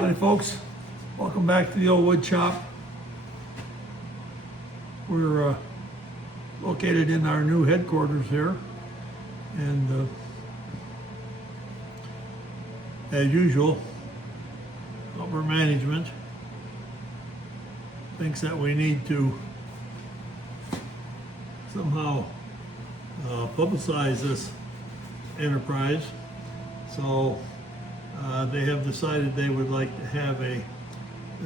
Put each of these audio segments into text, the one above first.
Hi folks, welcome back to the old wood shop. We're located in our new headquarters here, and as usual, upper management thinks that we need to somehow publicize this enterprise. So they have decided they would like to have an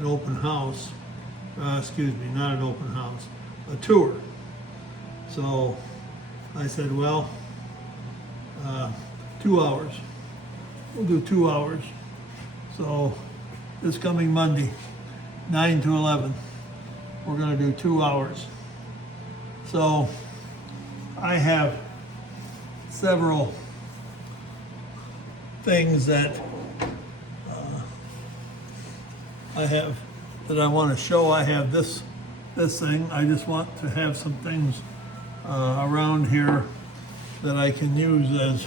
open house, excuse me, not an open house, a tour. So I said, well, 2 hours. We'll do 2 hours. So this coming Monday, 9 to 11, we're going to do 2 hours. So I have several things that I want to show. I have this thing. I just want to have some things around here that I can use as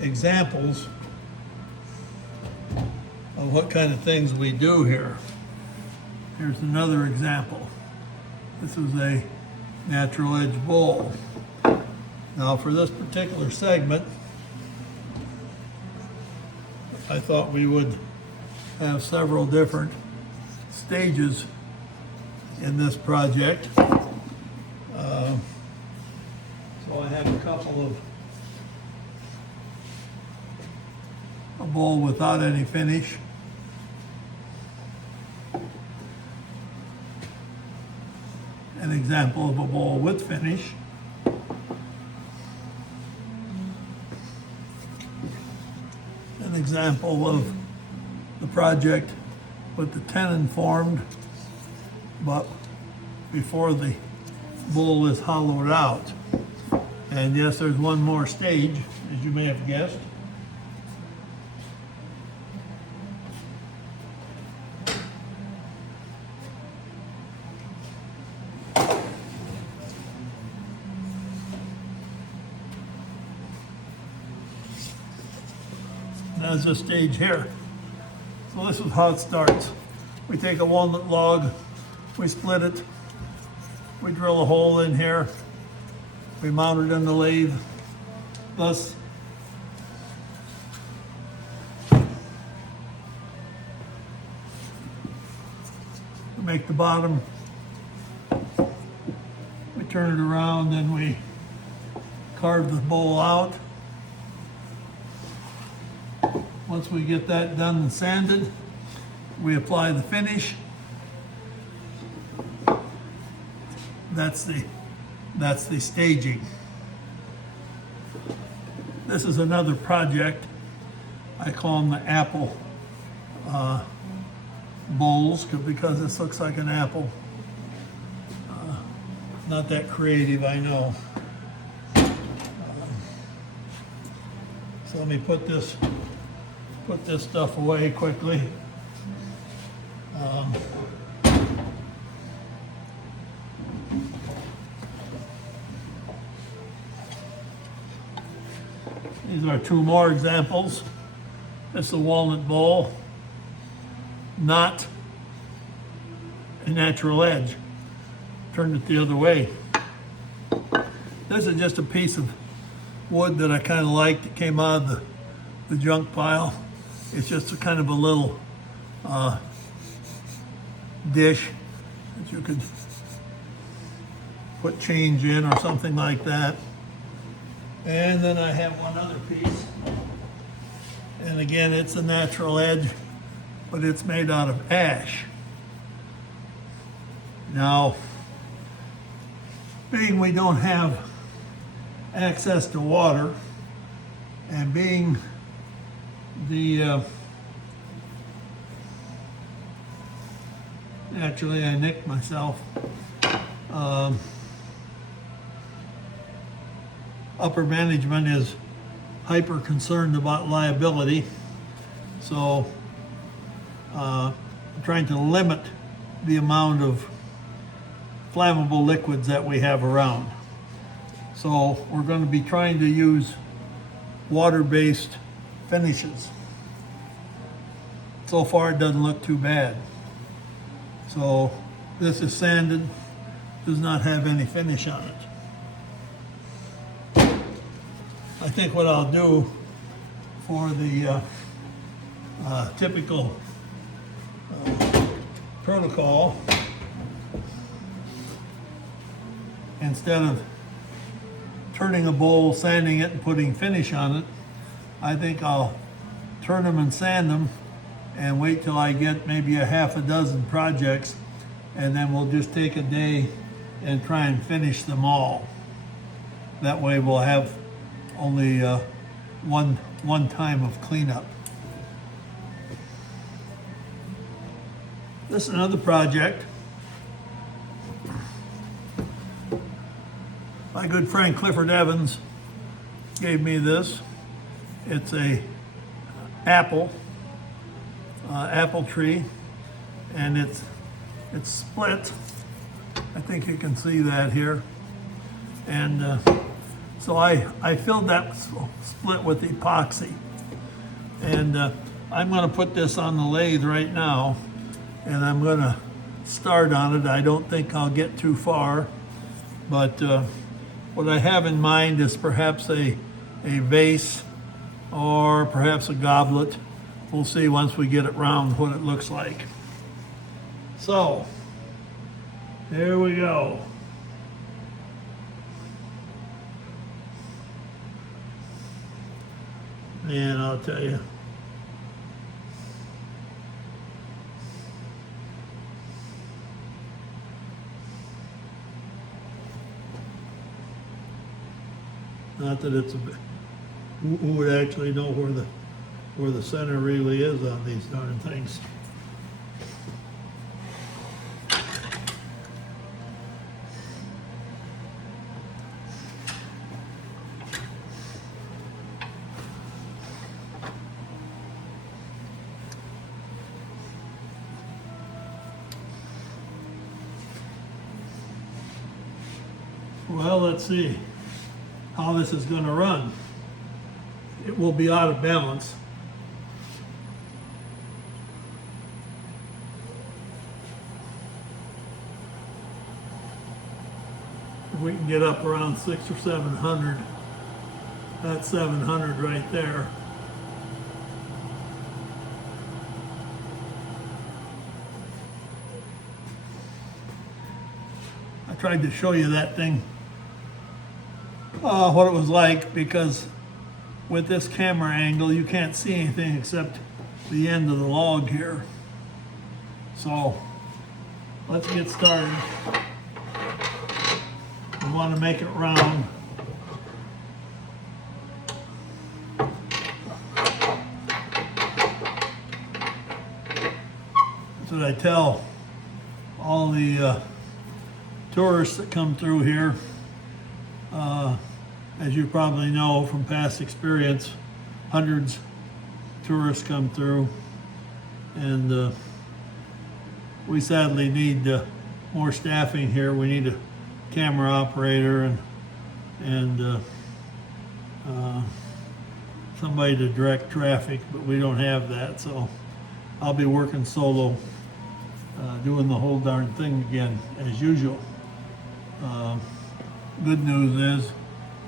examples of what kind of things we do here. Here's another example. This is a natural edge bowl. Now for this particular segment, I thought we would have several different stages in this project. So I have a couple of a bowl without any finish. An example of a bowl with finish. An example of the project with the tenon formed, but before the bowl is hollowed out. And yes, there's one more stage, as you may have guessed. There's this stage here. So this is how it starts. We take a walnut log, we split it, we drill a hole in here, we mount it in the lathe, thus we make the bottom, we turn it around, then we carve the bowl out. Once we get that done and sanded, we apply the finish. That's the staging. This is another project. I call them the apple bowls because this looks like an apple. Not that creative, I know. So let me put this stuff away quickly. These are two more examples. This is a walnut bowl, not a natural edge. Turned it the other way. This is just a piece of wood that I kind of liked. It came out of the junk pile. It's just a kind of a little dish that you could put change in or something like that. And then I have one other piece. And again, it's a natural edge, but it's made out of ash. Now, being we don't have access to water, and being actually I nicked myself. Upper management is hyper concerned about liability, so I'm trying to limit the amount of flammable liquids that we have around. So we're going to be trying to use water-based finishes. So far it doesn't look too bad. So this is sanded, does not have any finish on it. I think what I'll do for the typical protocol, instead of turning a bowl, sanding it, and putting finish on it, I think I'll turn them and sand them and wait till I get maybe a half a dozen projects, and then we'll just take a day and try and finish them all. That way we'll have only one time of cleanup. This is another project. My good friend Clifford Evans gave me this. It's a apple tree, and it's split. I think you can see that here. And so I filled that split with epoxy. And I'm gonna put this on the lathe right now, and I'm gonna start on it. I don't think I'll get too far, but what I have in mind is perhaps a vase or perhaps a goblet. We'll see once we get it round what it looks like. So, there we go. And I'll tell you, not that it's who would actually know where the center really is on these darn things. Well, let's see how this is going to run. It will be out of balance. If we can get up around 600 or 700, that's 700 right there. I tried to show you that thing, what it was like, because with this camera angle you can't see anything except the end of the log here. So let's get started. We want to make it round. That's what I tell all the tourists that come through here. As you probably know from past experience, hundreds of tourists come through, and we sadly need more staffing here. We need a camera operator and somebody to direct traffic, but we don't have that, so I'll be working solo, doing the whole darn thing again as usual. Good news is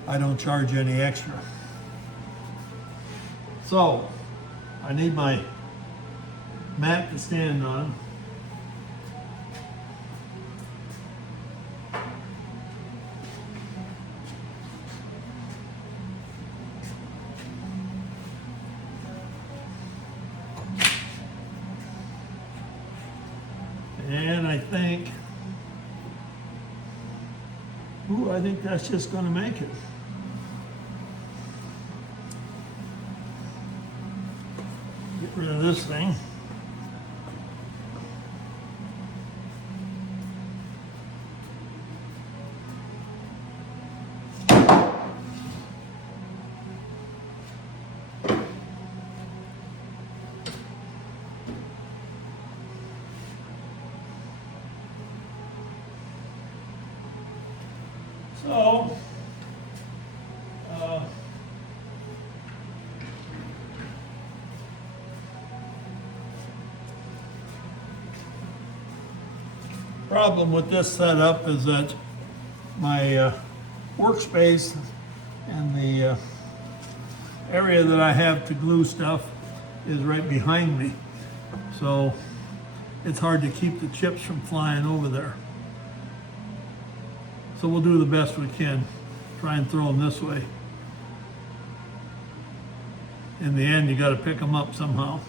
I don't charge any extra. So I need my mat to stand on. And I think that's just going to make it. Get rid of this thing. So, Problem with this setup is that my workspace and the area that I have to glue stuff is right behind me. So it's hard to keep the chips from flying over there. So we'll do the best we can. Try and throw them this way. In the end, you got to pick them up somehow.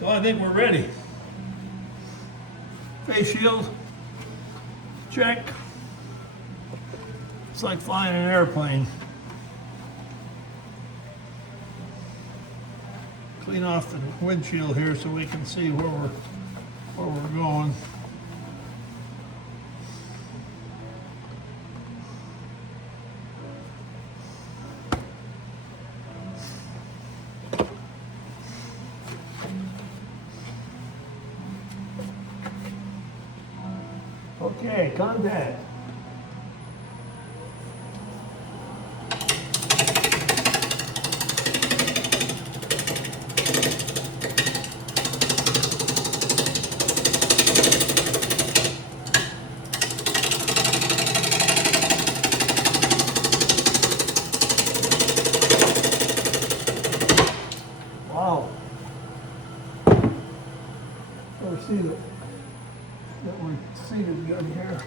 So I think we're ready. Face shield, check. It's like flying an airplane. Clean off the windshield here so we can see where we're going. Okay, contact. Wow. Never see that we're seated good here.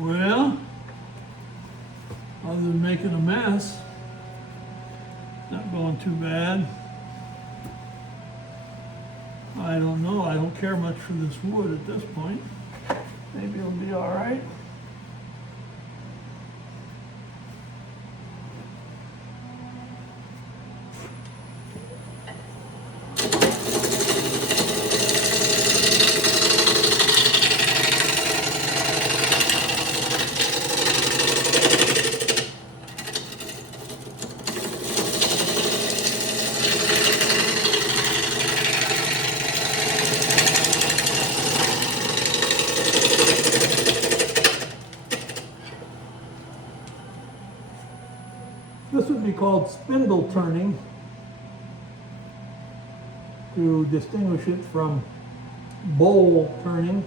Well, other than making a mess, not going too bad. I don't know. I don't care much for this wood at this point. Maybe it'll be all right. This would be called spindle turning to distinguish it from bowl turning.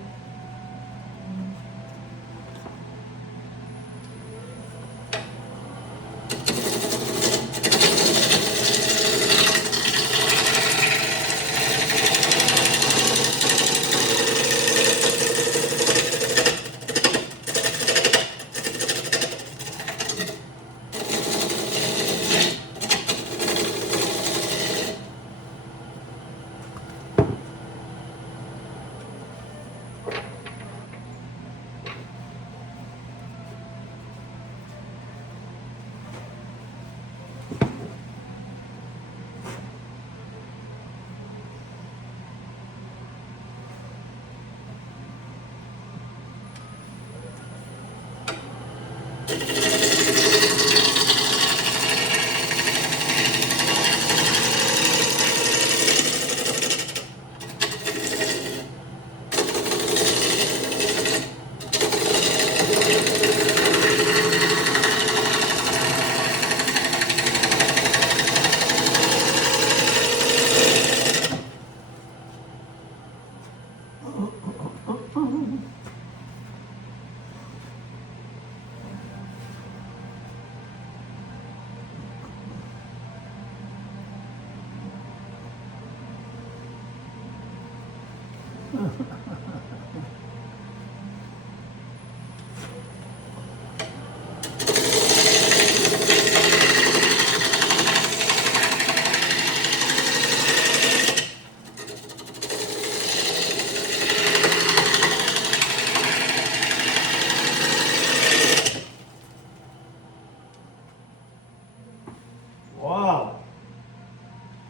Wow,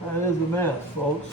that is a mess, folks.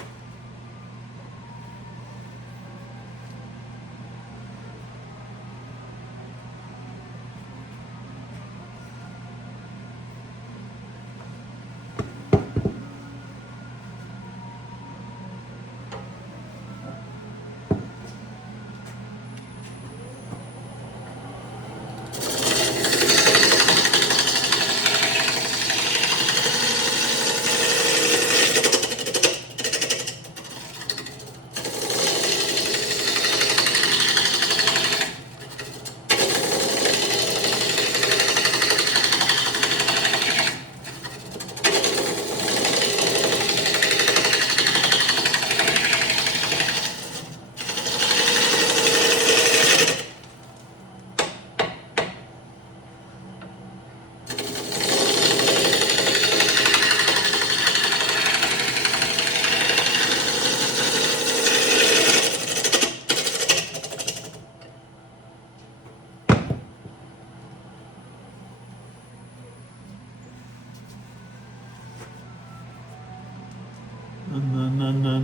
Na, na, na,